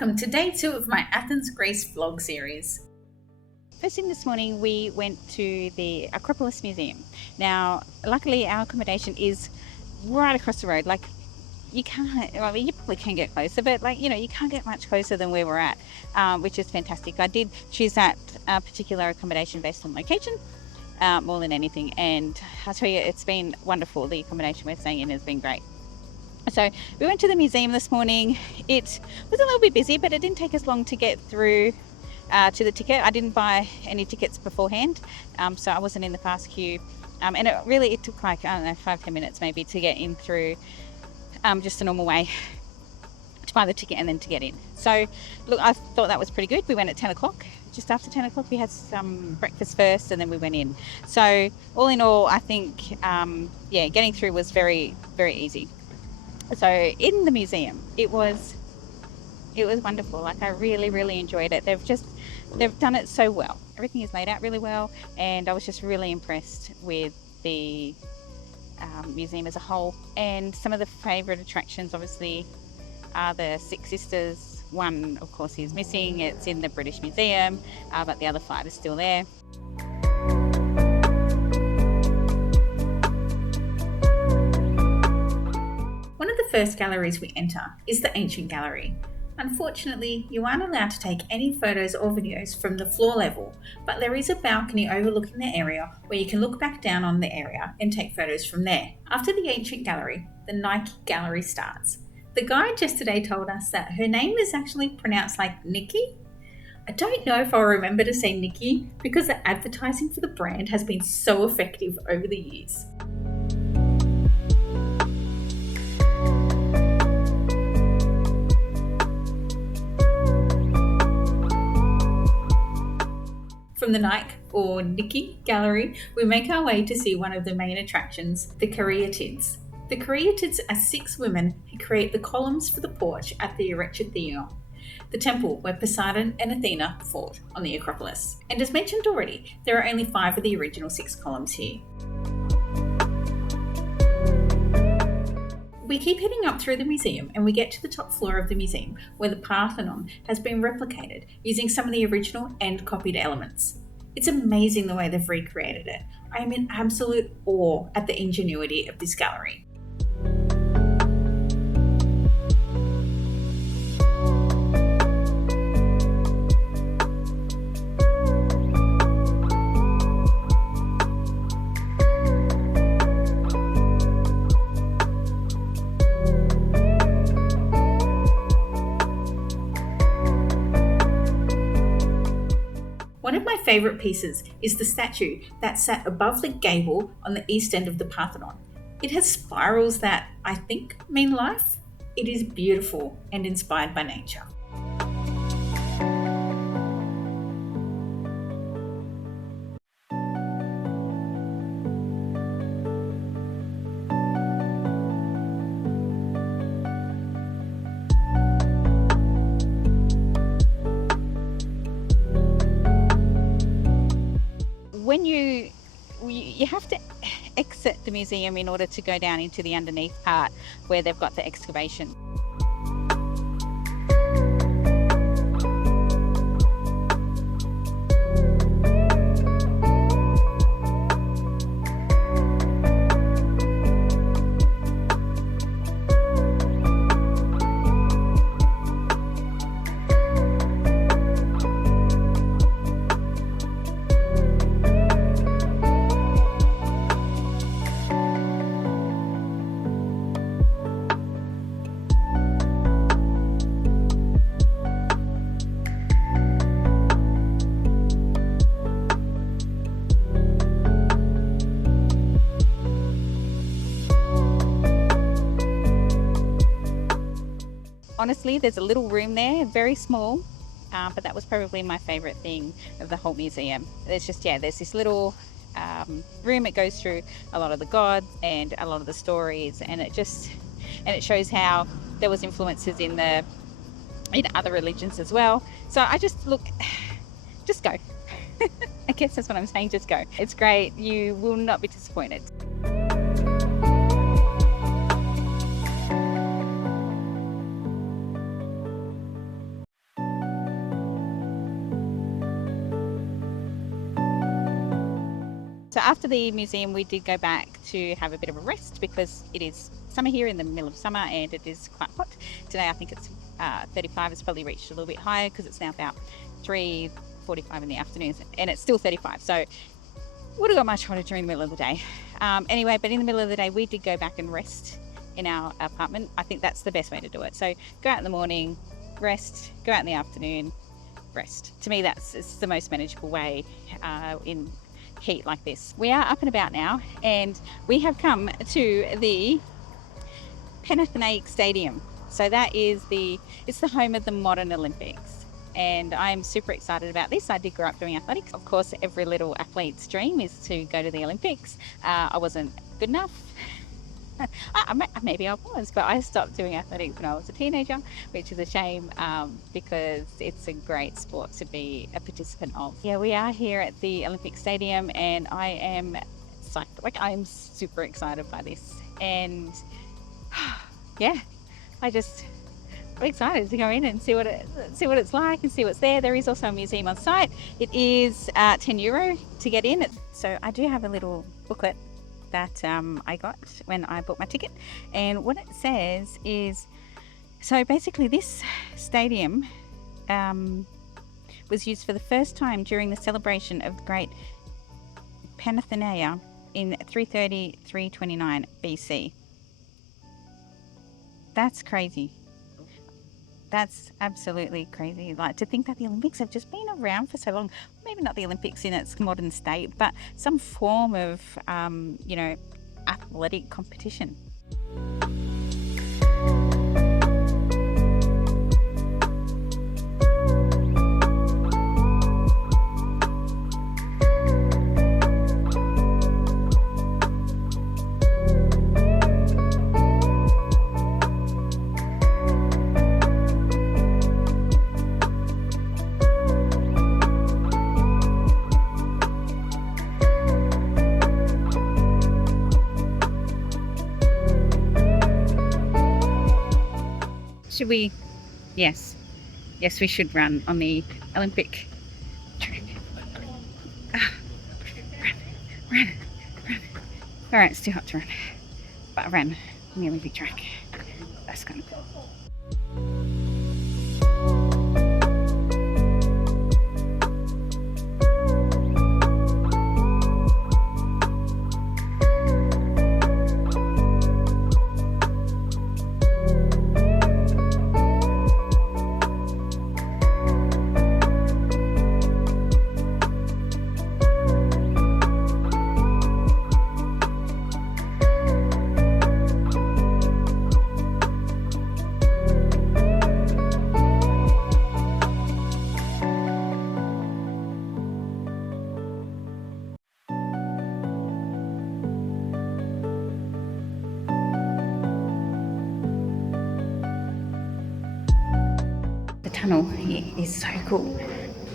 Welcome to day 2 of my Athens, Greece vlog series. First thing this morning we went to the Acropolis Museum. Now luckily our accommodation is right across the road. Like you can't, well, you probably can get closer, but you can't get much closer than where we're at, which is fantastic. I did choose that particular accommodation based on location more than anything, and I'll tell you, it's been wonderful. The accommodation we're staying in has been great. So we went to the museum this morning. It was a little bit busy, but it didn't take us long to get through to the ticket. I didn't buy any tickets beforehand, so I wasn't in the fast queue, and it took like, I don't know, 5-10 minutes maybe to get in through just a normal way to buy the ticket and then to get in. So look, I thought that was pretty good. We went at 10 o'clock. Just after 10 o'clock we had some breakfast first and then we went in. So all in all, I think getting through was very, very easy. So in the museum, it was wonderful. Like, I really enjoyed it. They've done it so well. Everything is laid out really well, and I was just really impressed with the museum as a whole. And some of the favourite attractions obviously are the Six Sisters. One, of course, is missing. It's in the British Museum, but the other 5 is still there. One of the first galleries we enter is the Ancient Gallery. Unfortunately, you aren't allowed to take any photos or videos from the floor level, but there is a balcony overlooking the area where you can look back down on the area and take photos from there. After the Ancient Gallery, the Nike Gallery starts. The guide yesterday told us that her name is actually pronounced like Nikki. I don't know if I'll remember to say Nikki because the advertising for the brand has been so effective over the years. From the Nike or Nikki Gallery, we make our way to see one of the main attractions, the Caryatids. The Caryatids are 6 women who create the columns for the porch at the Erechtheion, the temple where Poseidon and Athena fought on the Acropolis. And as mentioned already, there are only 5 of the original 6 columns here. We keep heading up through the museum and we get to the top floor of the museum where the Parthenon has been replicated using some of the original and copied elements. It's amazing the way they've recreated it. I am in absolute awe at the ingenuity of this gallery. One of my favourite pieces is the statue that sat above the gable on the east end of the Parthenon. It has spirals that, I think, mean life. It is beautiful and inspired by nature. When you have to exit the museum in order to go down into the underneath part where they've got the excavation. Honestly, there's a little room there, very small, but that was probably my favourite thing of the whole museum. There's this little room. It goes through a lot of the gods and a lot of the stories, and it shows how there was influences in other religions as well. So just go. I guess that's what I'm saying, just go. It's great, you will not be disappointed. after the museum, we did go back to have a bit of a rest because it is summer here, in the middle of summer, and it is quite hot. Today I think it's 35. It's probably reached a little bit higher because it's now about 3:45 in the afternoon, and it's still 35. So would have got much hotter during the middle of the day. Anyway, but in the middle of the day, we did go back and rest in our apartment. I think that's the best way to do it. So go out in the morning, rest, go out in the afternoon, rest. To me, it's the most manageable way in heat like this. We are up and about now, and we have come to the Panathenaic Stadium. So that is it's the home of the modern Olympics, and I'm super excited about this. I did grow up doing athletics. Of course, every little athlete's dream is to go to the Olympics. I wasn't good enough. Maybe I was, but I stopped doing athletics when I was a teenager, which is a shame because it's a great sport to be a participant of. Yeah, we are here at the Olympic Stadium, and I am psyched. Like, I'm super excited by this, and yeah, I'm excited to go in and see what it's like and see what's there. There is also a museum on site. It is €10 to get in. So I do have a little booklet that I got when I bought my ticket, and what it says is, so basically this stadium was used for the first time during the celebration of the great Panathenaic in 330-329 BC. That's crazy. That's absolutely crazy. Like, to think that the Olympics have just been around for so long. Maybe not the Olympics in its modern state, but some form of, athletic competition. Should we? Yes, we should run on the Olympic track. Run. All right, it's too hot to run, but run on the Olympic track. That's kind of cool. Tunnel here is so cool.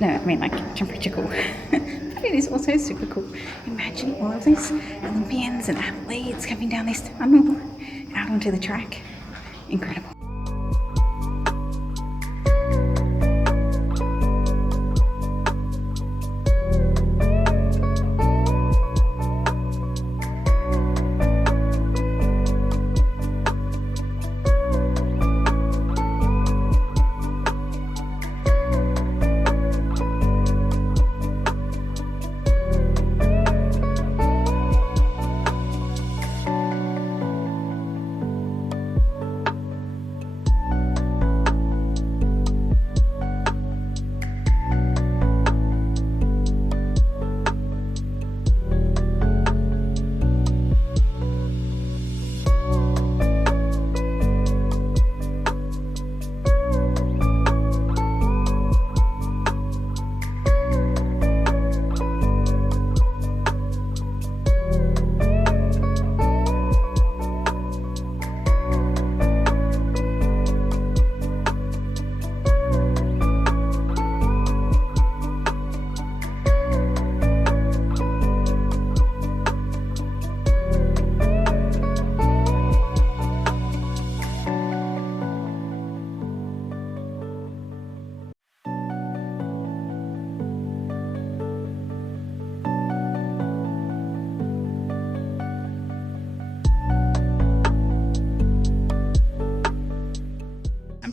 No, I mean, like, temperature cool. But it is also super cool. Imagine all of these Olympians and athletes coming down this tunnel out onto the track. Incredible.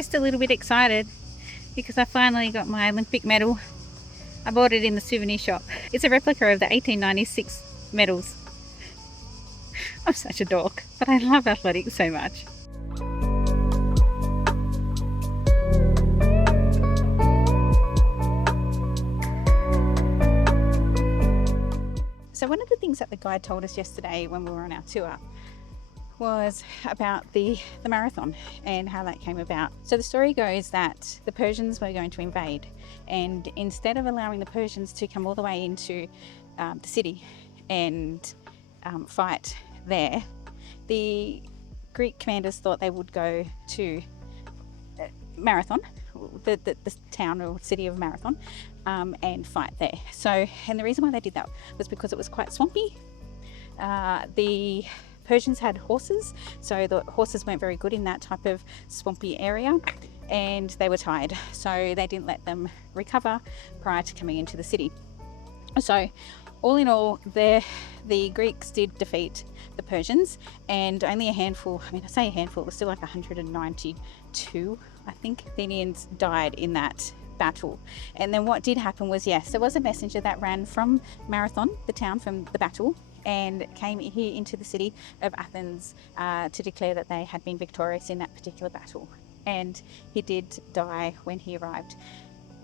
just a little bit excited because I finally got my Olympic medal. I bought it in the souvenir shop. It's a replica of the 1896 medals. I'm such a dork, but I love athletics so much. So one of the things that the guide told us yesterday when we were on our tour was about the marathon and how that came about. So the story goes that the Persians were going to invade, and instead of allowing the Persians to come all the way into the city and fight there, the Greek commanders thought they would go to Marathon, the town or city of Marathon, and fight there. So, and the reason why they did that was because it was quite swampy. The Persians had horses, so the horses weren't very good in that type of swampy area, and they were tired, so they didn't let them recover prior to coming into the city. So all in all, the Greeks did defeat the Persians, and only a handful, I say a handful, it was still like 192, I think, Athenians died in that battle. And then what did happen was, yes, there was a messenger that ran from Marathon, the town, from the battle, and came here into the city of Athens to declare that they had been victorious in that particular battle. And he did die when he arrived.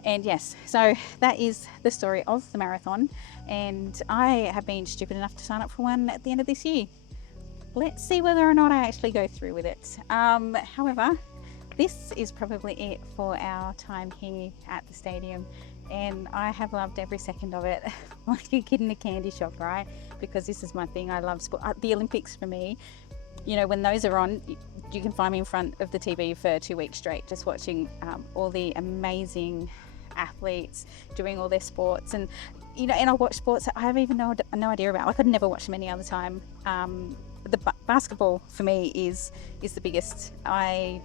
And yes, so that is the story of the marathon, and I have been stupid enough to sign up for one at the end of this year. Let's see whether or not I actually go through with it. However, this is probably it for our time here at the stadium, and I have loved every second of it like a kid in a candy shop, right? Because this is my thing. I love sport. The Olympics for me, you know, when those are on, you can find me in front of the TV for 2 weeks straight, just watching all the amazing athletes doing all their sports. And you know, and I watch sports that I have even no idea about. I could never watch them any other time. The basketball for me is the biggest. I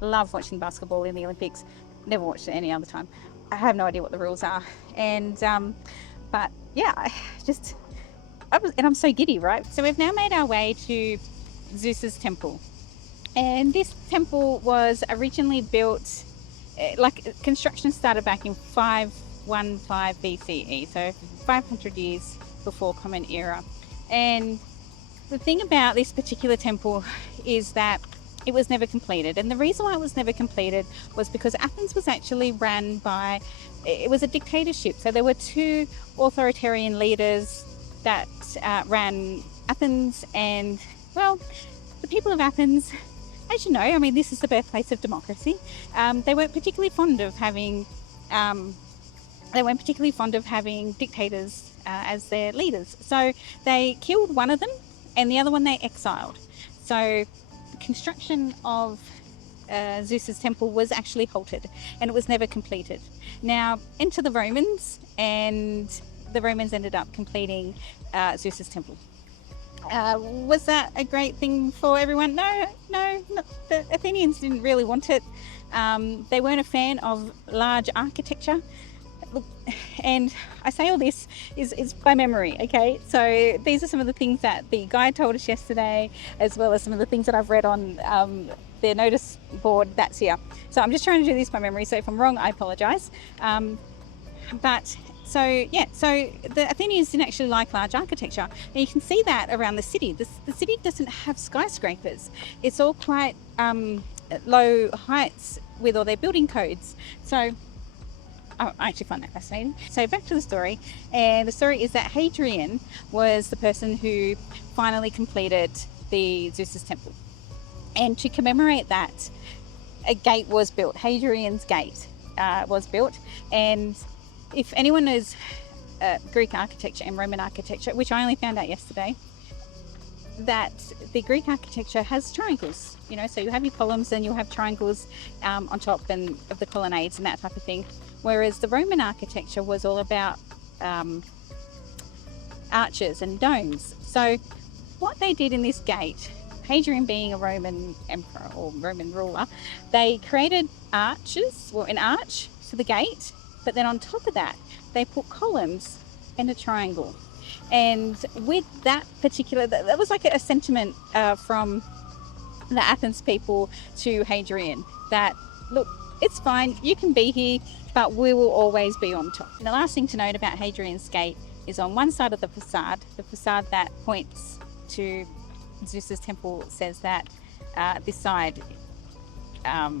love watching basketball in the Olympics. Never watched it any other time. I have no idea what the rules are, and but yeah, I'm so giddy, right? So we've now made our way to Zeus's temple, and this temple was originally built, like construction started back in 515 BCE, so 500 years before Common Era. And the thing about this particular temple is that it was never completed, and the reason why it was never completed was because Athens was actually ran by, it was a dictatorship. So there were two authoritarian leaders that ran Athens, and well, the people of Athens, as you know, I mean, this is the birthplace of democracy. They weren't particularly fond of having dictators as their leaders. So they killed one of them, and the other one they exiled. So the construction of Zeus's temple was actually halted, and it was never completed. Now enter the Romans, and the Romans ended up completing Zeus's temple. Was that a great thing for everyone? No, the Athenians didn't really want it. They weren't a fan of large architecture. Look, and I say all this is by memory, okay? So these are some of the things that the guide told us yesterday, as well as some of the things that I've read on their notice board that's here. So I'm just trying to do this by memory, so if I'm wrong, I apologise. But so yeah, so the Athenians didn't actually like large architecture, and you can see that around the city. The city doesn't have skyscrapers. It's all quite low heights with all their building codes. So I actually find that fascinating. So back to the story, and the story is that Hadrian was the person who finally completed the Zeus's temple, and to commemorate that, a gate was built. Hadrian's gate was built, and if anyone knows Greek architecture and Roman architecture, which I only found out yesterday, that the Greek architecture has triangles, you know, so you have your columns and you'll have triangles on top and of the colonnades and that type of thing, whereas the Roman architecture was all about arches and domes. So what they did in this gate, Hadrian being a Roman emperor or Roman ruler, they created arches, well, an arch for the gate, but then on top of that they put columns and a triangle. And with that particular, that was like a sentiment from the Athens people to Hadrian, that look, it's fine, you can be here, but we will always be on top. And the last thing to note about Hadrian's Gate is on one side of the facade that points to Zeus's temple says that this side, I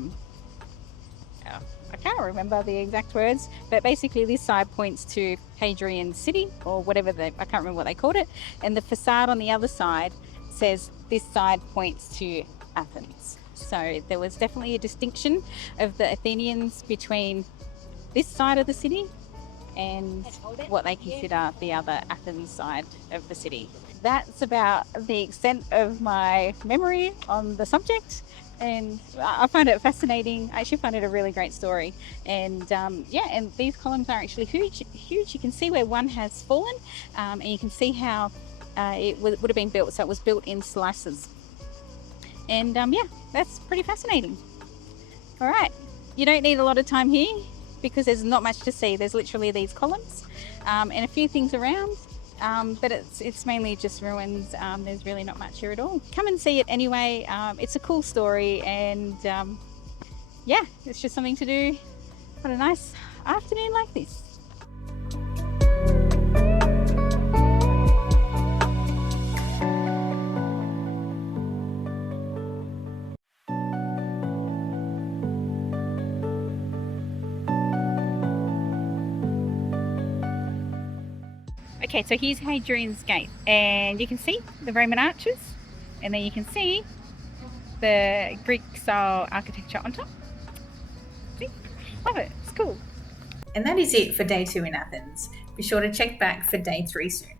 can't remember the exact words, but basically this side points to Hadrian's city, or whatever, I can't remember what they called it, and the facade on the other side says this side points to Athens. So there was definitely a distinction of the Athenians between this side of the city and what they consider the other Athens side of the city. That's about the extent of my memory on the subject, and I find it fascinating. I actually find it a really great story, and and these columns are actually huge. You can see where one has fallen, and you can see how it would have been built. So it was built in slices, and that's pretty fascinating. All right, you don't need a lot of time here because there's not much to see. There's literally these columns and a few things around. But it's mainly just ruins. There's really not much here at all. Come and see it anyway. It's a cool story, and it's just something to do on a nice afternoon like this. Okay, so here's Hadrian's Gate, and you can see the Roman arches, and then you can see the Greek style architecture on top. See? Love it, it's cool. And that is it for day 2 in Athens. Be sure to check back for day 3 soon.